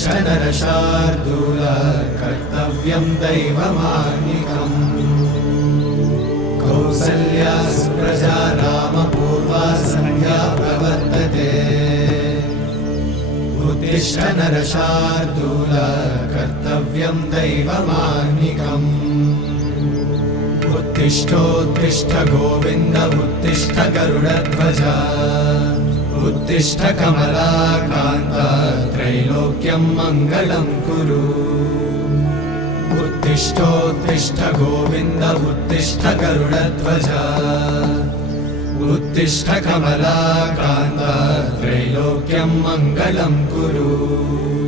उत्तिष्ठ नरशार्दूल कर्तव्यं दैवमान्निकम् कौसल्या सुप्रजा रामपूर्वा सन्ध्या प्रवर्तते उत्तिष्ठ नरशार्दूल कर्तव्यं दैवमान्निकम् उत्तिष्ठोत्तिष्ठ गोविन्द उत्तिष्ठ गरुडध्वज उत्तिष्ठ कमलाकान्त त्रैलोक्यं मङ्गलं कुरु उत्तिष्ठोत्तिष्ठ गोविन्द उत्तिष्ठ गरुडध्वज उत्तिष्ठ कमलाकान्त त्रैलोक्यं मङ्गलं कुरु।